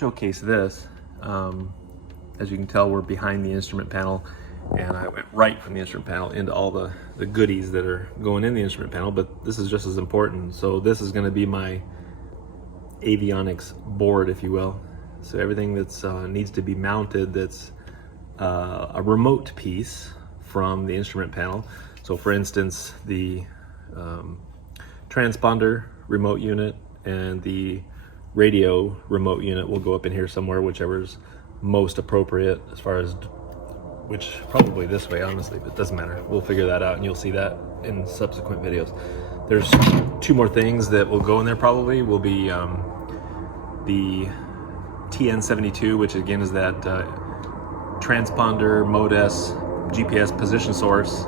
showcase this. As you can tell, we're behind the instrument panel, and I went right from the instrument panel into all the goodies that are going in the instrument panel, but this is just as important. So this is going to be my avionics board, if you will. So everything that's needs to be mounted, that's a remote piece from the instrument panel. So for instance, the transponder remote unit and the radio remote unit will go up in here somewhere, whichever's most appropriate as far as which, probably this way honestly, but it doesn't matter. We'll figure that out and you'll see that in subsequent videos. There's two more things that will go in there probably. Will be the TN72, which again is that transponder Mode S GPS position source,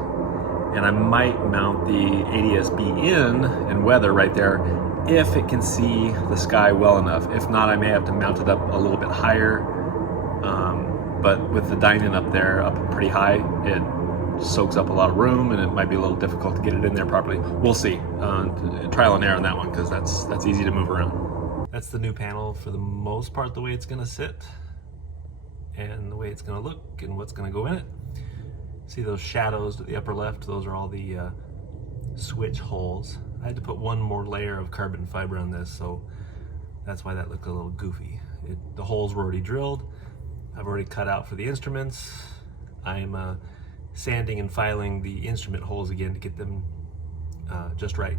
and I might mount the ADS-B in and weather right there if it can see the sky well enough. If not, I may have to mount it up a little bit higher. But with the Dynan up there, up pretty high, it soaks up a lot of room and it might be a little difficult to get it in there properly. We'll see. Trial and error on that one, because that's easy to move around. That's the new panel for the most part, the way it's gonna sit and the way it's gonna look and what's gonna go in it. See those shadows to the upper left? Those are all the switch holes. I had to put one more layer of carbon fiber on this, so that's why that looked a little goofy. The holes were already drilled. I've already cut out for the instruments. I'm sanding and filing the instrument holes again to get them just right.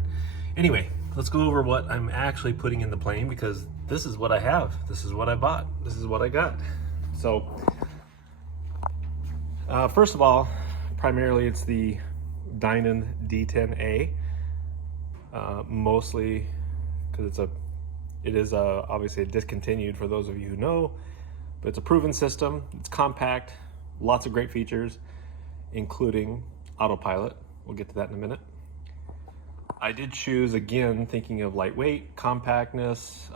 Anyway, let's go over what I'm actually putting in the plane, because this is what I have. This is what I bought. This is what I got. So, first of all, primarily it's the Dynan D10A, mostly because it is obviously discontinued for those of you who know, but it's a proven system. It's compact, lots of great features, including autopilot. We'll get to that in a minute. I did choose, again, thinking of lightweight, compactness,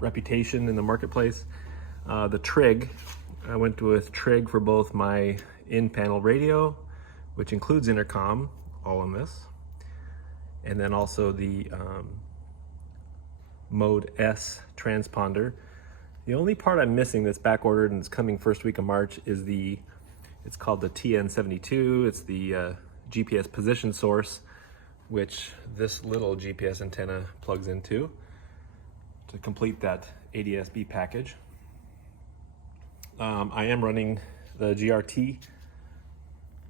reputation in the marketplace. The Trig, I went with Trig for both my in-panel radio, which includes intercom, all on this, and then also the Mode S transponder. The only part I'm missing that's back ordered and it's coming first week of March is it's called the TN72. It's the GPS position source, which this little GPS antenna plugs into to complete that ADS-B package. I am running the GRT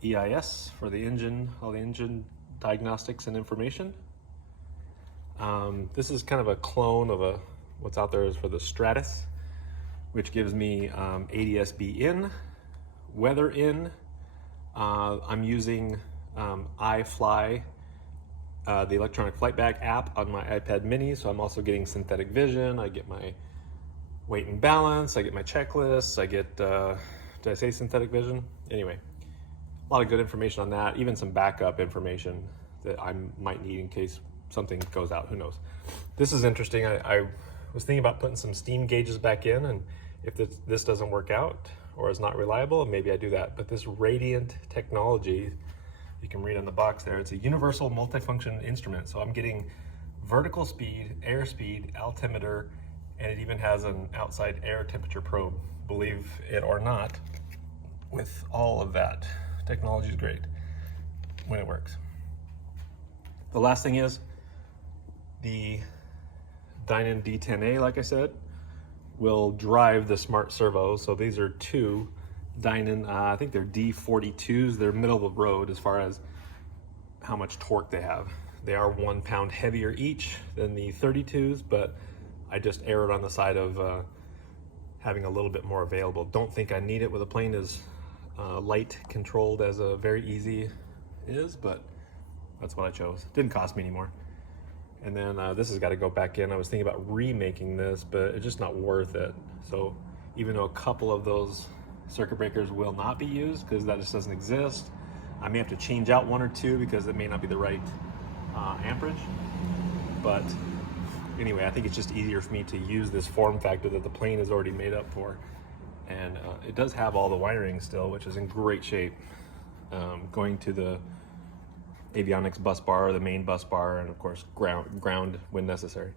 EIS for the engine, all the engine diagnostics and information. This is kind of a clone of what's out there is for the Stratus, which gives me ADS-B in, weather in. I'm using iFly, the electronic flight bag app on my iPad mini, so I'm also getting synthetic vision. I get my weight and balance, I get my checklists, I get, did I say synthetic vision? Anyway, a lot of good information on that, even some backup information that I might need in case something goes out, who knows. This is interesting. I was thinking about putting some steam gauges back in, and if this doesn't work out or is not reliable, maybe I do that. But this Radiant technology, you can read on the box there, it's a universal multifunction instrument. So I'm getting vertical speed, airspeed, altimeter, and it even has an outside air temperature probe, believe it or not. With all of that, technology is great when it works. The last thing is the Dynan D10A, like I said, will drive the smart servo. So these are two Dynan, I think they're D42s. They're middle of the road as far as how much torque they have. They are 1 pound heavier each than the 32s, but I just erred on the side of having a little bit more available. Don't think I need it with a plane as light controlled as a Very Easy is, but that's what I chose. Didn't cost me any more. And then this has got to go back in. I was thinking about remaking this, but it's just not worth it. So even though a couple of those circuit breakers will not be used because that just doesn't exist, I may have to change out 1 or 2 because it may not be the right amperage. But anyway, I think it's just easier for me to use this form factor that the plane is already made up for. And it does have all the wiring still, which is in great shape. Going to the avionics bus bar, the main bus bar, and of course ground when necessary.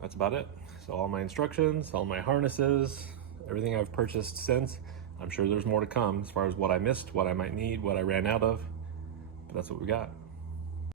that's about it. So all my instructions, all my harnesses, everything I've purchased since. I'm sure there's more to come as far as what I missed, what I might need, what I ran out of, but that's what we got.